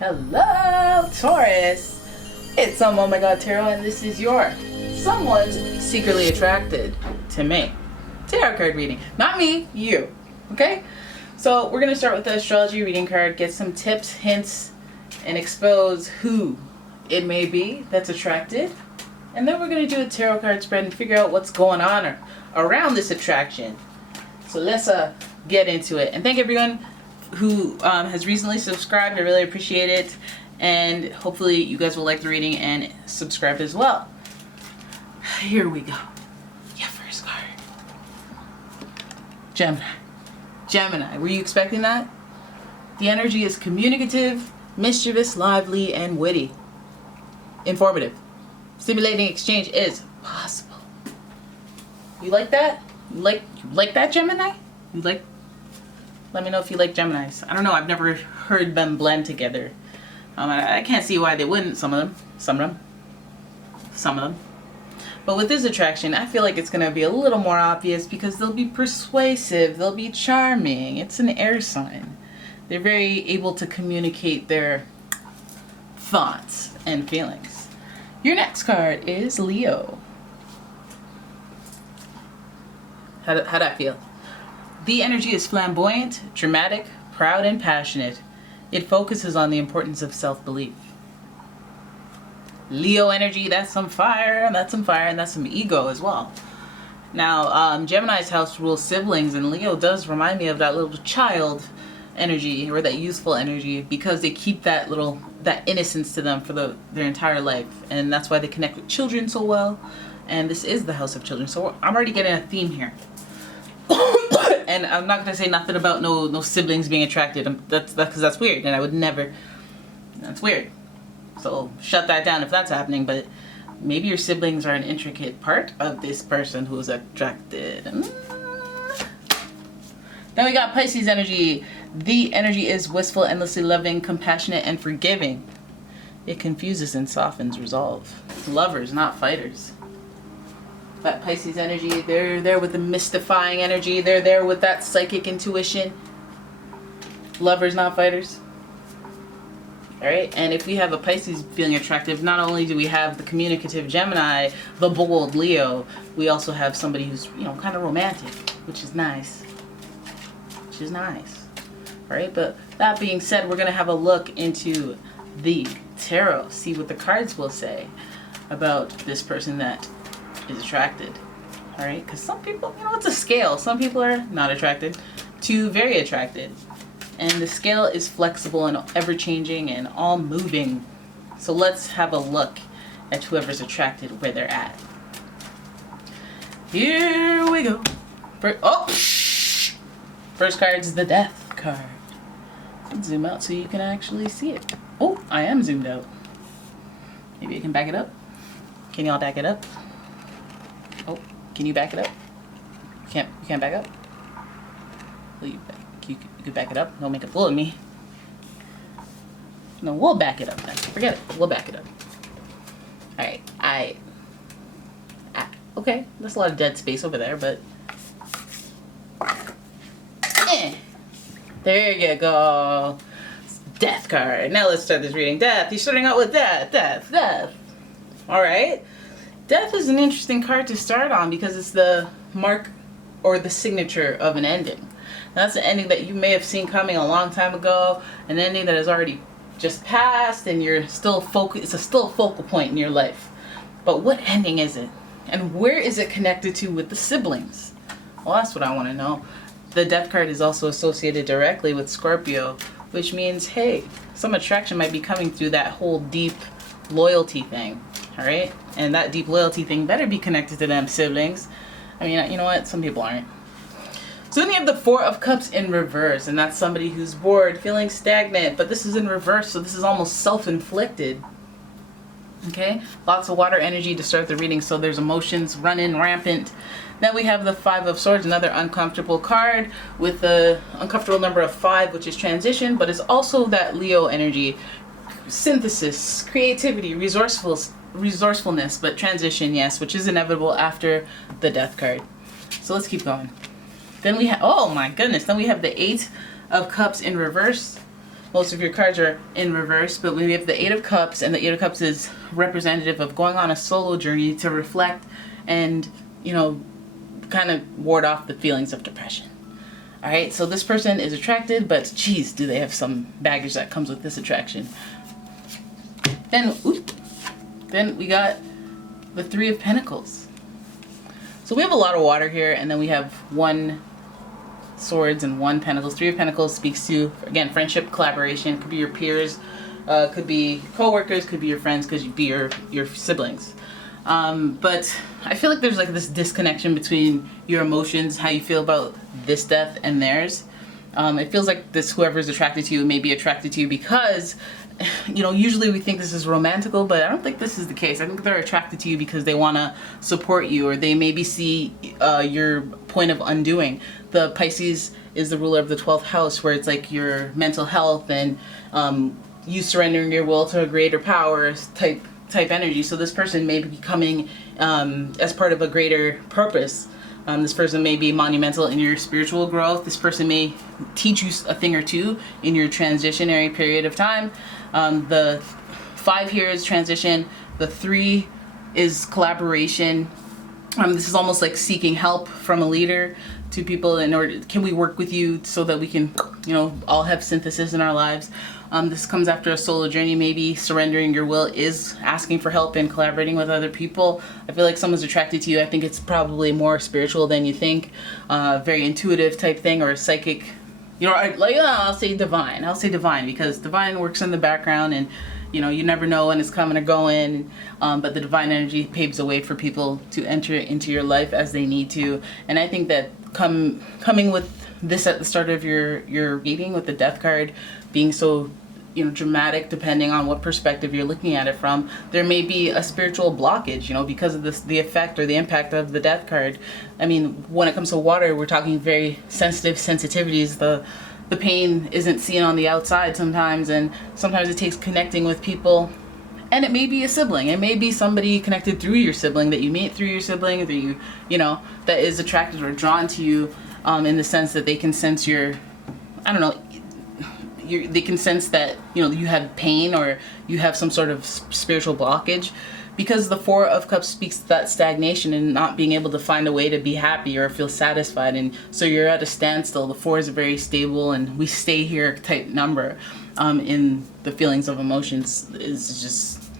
Hello, Taurus. It's umomgtarot, and this is your someone's secretly attracted to me tarot card reading. Not me, you. Okay? So we're going to start with the astrology reading card, get some tips, hints, and expose who it may be that's attracted. And then we're going to do a tarot card spread and figure out what's going on around this attraction. So let's get into it. And thank everyone who has recently subscribed. I really appreciate it. And hopefully you guys will like the reading and subscribe as well. Here we go. Yeah, first card. Gemini. Gemini, were you expecting that? The energy is communicative, mischievous, lively, and witty. Informative. Stimulating exchange is possible. You like that? You like that, Gemini? You like? Let me know if you like Geminis. I don't know. I've never heard them blend together. I can't see why they wouldn't. Some of them. But with this attraction, I feel like it's going to be a little more obvious because they'll be persuasive. They'll be charming. It's an air sign. They're very able to communicate their thoughts and feelings. Your next card is Leo. How'd that feel? The energy is flamboyant, dramatic, proud, and passionate. It focuses on the importance of self-belief. Leo energy, that's some fire, and that's some ego as well. Now, Gemini's house rules siblings, and Leo does remind me of that little child energy, or that youthful energy, because they keep that innocence to them for their entire life. And that's why they connect with children so well. And this is the house of children. So I'm already getting a theme here. And I'm not going to say nothing about no siblings being attracted. That's because that's weird, and I would never. That's weird. So shut that down if that's happening. But maybe your siblings are an intricate part of this person who is attracted. Then we got Pisces energy. The energy is wistful, endlessly loving, compassionate, and forgiving. It confuses and softens resolve. Lovers, not fighters. That Pisces energy, they're there with the mystifying energy. They're there with that psychic intuition. Lovers, not fighters. Alright, and if we have a Pisces feeling attractive, not only do we have the communicative Gemini, the bold Leo, we also have somebody who's, kind of romantic, which is nice. Alright, but that being said, we're going to have a look into the tarot, see what the cards will say about this person that is attracted. Alright, because some people, it's a scale. Some people are not attracted to very attracted. And the scale is flexible and ever changing and all moving. So let's have a look at whoever's attracted, where they're at. Here we go. First card is the Death card. Let's zoom out so you can actually see it. Oh, I am zoomed out. Maybe I can back it up. Can y'all back it up? Oh, can you back it up? You can't back up? Well, you could back it up. Don't make a fool of me. No, we'll back it up then. Forget it. We'll back it up. Alright, okay, there's a lot of dead space over there, but there you go. Death card. Now let's start this reading. Death. You're starting out with death. Alright. Death is an interesting card to start on because it's the mark or the signature of an ending. That's an ending that you may have seen coming a long time ago, an ending that has already just passed, and you're still it's still a focal point in your life. But what ending is it? And where is it connected to with the siblings? Well, that's what I want to know. The Death card is also associated directly with Scorpio, which means, hey, some attraction might be coming through that whole deep loyalty thing. Alright? And that deep loyalty thing better be connected to them siblings. I mean, you know what? Some people aren't. So then you have the Four of Cups in reverse, and that's somebody who's bored, feeling stagnant, but this is in reverse, so this is almost self-inflicted. Okay? Lots of water energy to start the reading, so there's emotions running rampant. Then we have the Five of Swords, another uncomfortable card with the uncomfortable number of 5, which is transition, but it's also that Leo energy. Synthesis, creativity, resourcefulness, but transition, yes, which is inevitable after the Death card. So let's keep going. Then we have, oh my goodness, then we have the Eight of Cups in reverse. most of your cards are in reverse, but we have the Eight of Cups, and the Eight of Cups is representative of going on a solo journey to reflect and, you know, kind of ward off the feelings of depression. All right, so this person is attracted, but geez, do they have some baggage that comes with this attraction. Then we got the Three of Pentacles. So we have a lot of water here, and then we have one Swords and one Pentacles. Three of Pentacles speaks to, again, friendship, collaboration. Could be your peers, could be co-workers, could be your friends, could be your siblings. But I feel like there's like this disconnection between your emotions, how you feel about this death, and theirs. It feels like this whoever's attracted to you may be attracted to you because, you know, usually we think this is romantical, but I don't think this is the case. I think they're attracted to you because they want to support you, or they maybe see your point of undoing. The Pisces is the ruler of the 12th house, where it's like your mental health and you surrendering your will to a greater power type energy. So this person may be coming as part of a greater purpose. This person may be monumental in your spiritual growth. This person may teach you a thing or two in your transitionary period of time. The 5 here is transition. The 3 is collaboration. This is almost like seeking help from a leader to people in order, can we work with you so that we can, you know, all have synthesis in our lives. This comes after a solo journey. Maybe surrendering your will is asking for help and collaborating with other people. I feel like someone's attracted to you. I think it's probably more spiritual than you think. Very intuitive type thing, or a psychic. You know, like I'll say divine. I'll say divine because divine works in the background, and you know, you never know when it's coming or going. But the divine energy paves the way for people to enter into your life as they need to. And I think that coming with this at the start of your reading, with the Death card being so, you know, dramatic, depending on what perspective you're looking at it from, there may be a spiritual blockage, you know, because of this, the effect or the impact of the Death card. I mean, when it comes to water, we're talking very sensitive sensitivities. The pain isn't seen on the outside sometimes, and sometimes it takes connecting with people. And it may be a sibling. It may be somebody connected through your sibling, that you meet through your sibling, that you know, that is attracted or drawn to you, in the sense that they can sense your, I don't know, they can sense that, you know, you have pain or you have some sort of spiritual blockage, because the Four of Cups speaks to that stagnation and not being able to find a way to be happy or feel satisfied, and so you're at a standstill. The 4 is a very stable and we stay here type number. In the feelings of emotions is just,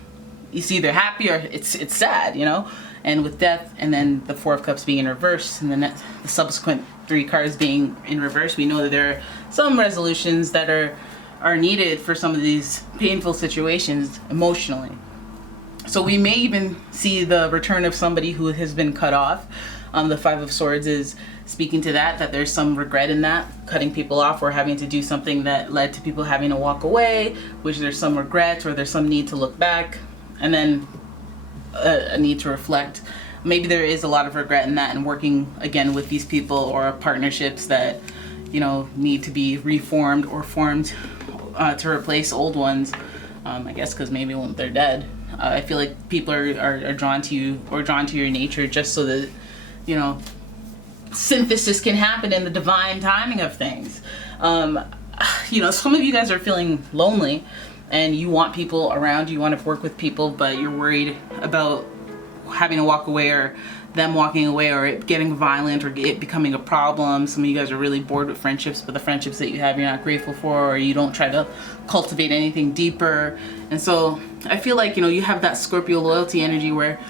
it's either happy or it's sad, you know. And with death, and then the 4 of Cups being in reverse, and then the subsequent 3 cards being in reverse, we know that there are some resolutions that are needed for some of these painful situations emotionally. So we may even see the return of somebody who has been cut off. The 5 of Swords is speaking to that there's some regret in that, cutting people off or having to do something that led to people having to walk away, which there's some regret, or there's some need to look back, and then a need to reflect. Maybe there is a lot of regret in that, and working again with these people or partnerships that, you know, need to be reformed or formed to replace old ones. I guess because maybe when they're dead. I feel like people are drawn to you or drawn to your nature just so that, you know, synthesis can happen in the divine timing of things. You know, some of you guys are feeling lonely and you want people around you, want to work with people, but you're worried about having to walk away, or them walking away, or it getting violent, or it becoming a problem. Some of you guys are really bored with friendships, but the friendships that you have you're not grateful for, or you don't try to cultivate anything deeper. And so I feel like, you know, you have that Scorpio loyalty energy where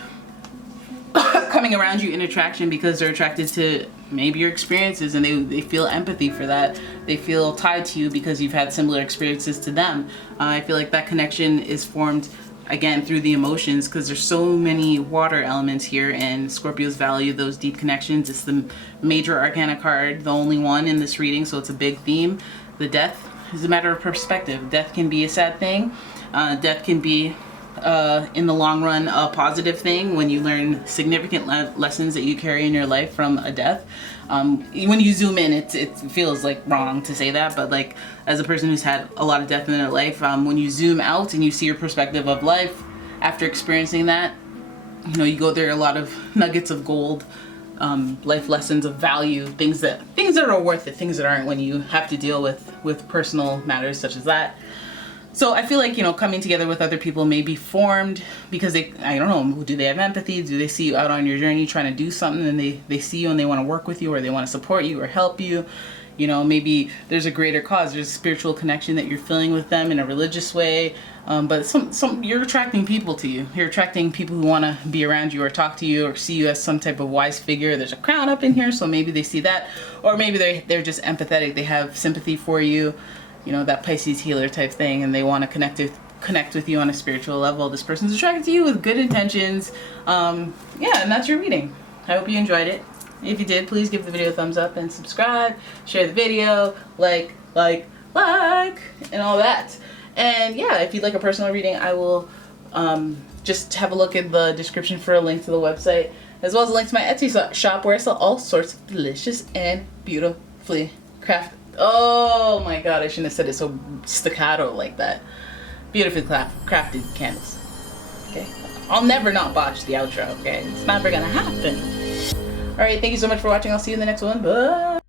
coming around you in attraction because they're attracted to maybe your experiences, and they feel empathy for that. They feel tied to you because you've had similar experiences to them. I feel like that connection is formed again through the emotions, because there's so many water elements here, and Scorpios value those deep connections. It's the major arcana card, the only one in this reading, so it's a big theme. The death is a matter of perspective. Death can be a sad thing. Death can be in the long run a positive thing when you learn significant lessons that you carry in your life from a death. When you zoom in, it feels like wrong to say that, but like as a person who's had a lot of death in their life, when you zoom out and you see your perspective of life after experiencing that, you know, you go there a lot of nuggets of gold life lessons of value, things that are worth it, things that aren't, when you have to deal with personal matters such as that. So I feel like, you know, coming together with other people may be formed because they, I don't know, do they have empathy? Do they see you out on your journey trying to do something, and they see you and they want to work with you, or they want to support you or help you? You know, maybe there's a greater cause, there's a spiritual connection that you're feeling with them in a religious way. But you're attracting people to you. You're attracting people who want to be around you or talk to you or see you as some type of wise figure. There's a crown up in here, so maybe they see that. Or maybe they're just empathetic. They have sympathy for you. You know, that Pisces healer type thing, and they want to connect with you on a spiritual level. This person's attracted to you with good intentions. Yeah, and that's your reading. I hope you enjoyed it. If you did, please give the video a thumbs up and subscribe. Share the video, like, and all that. And yeah, if you'd like a personal reading, I will just have a look in the description for a link to the website, as well as a link to my Etsy shop where I sell all sorts of delicious and beautifully crafted. Oh my god, I shouldn't have said it so staccato like that. Beautifully crafted candles. Okay? I'll never not botch the outro, okay? It's never gonna happen. Alright, thank you so much for watching. I'll see you in the next one. Bye!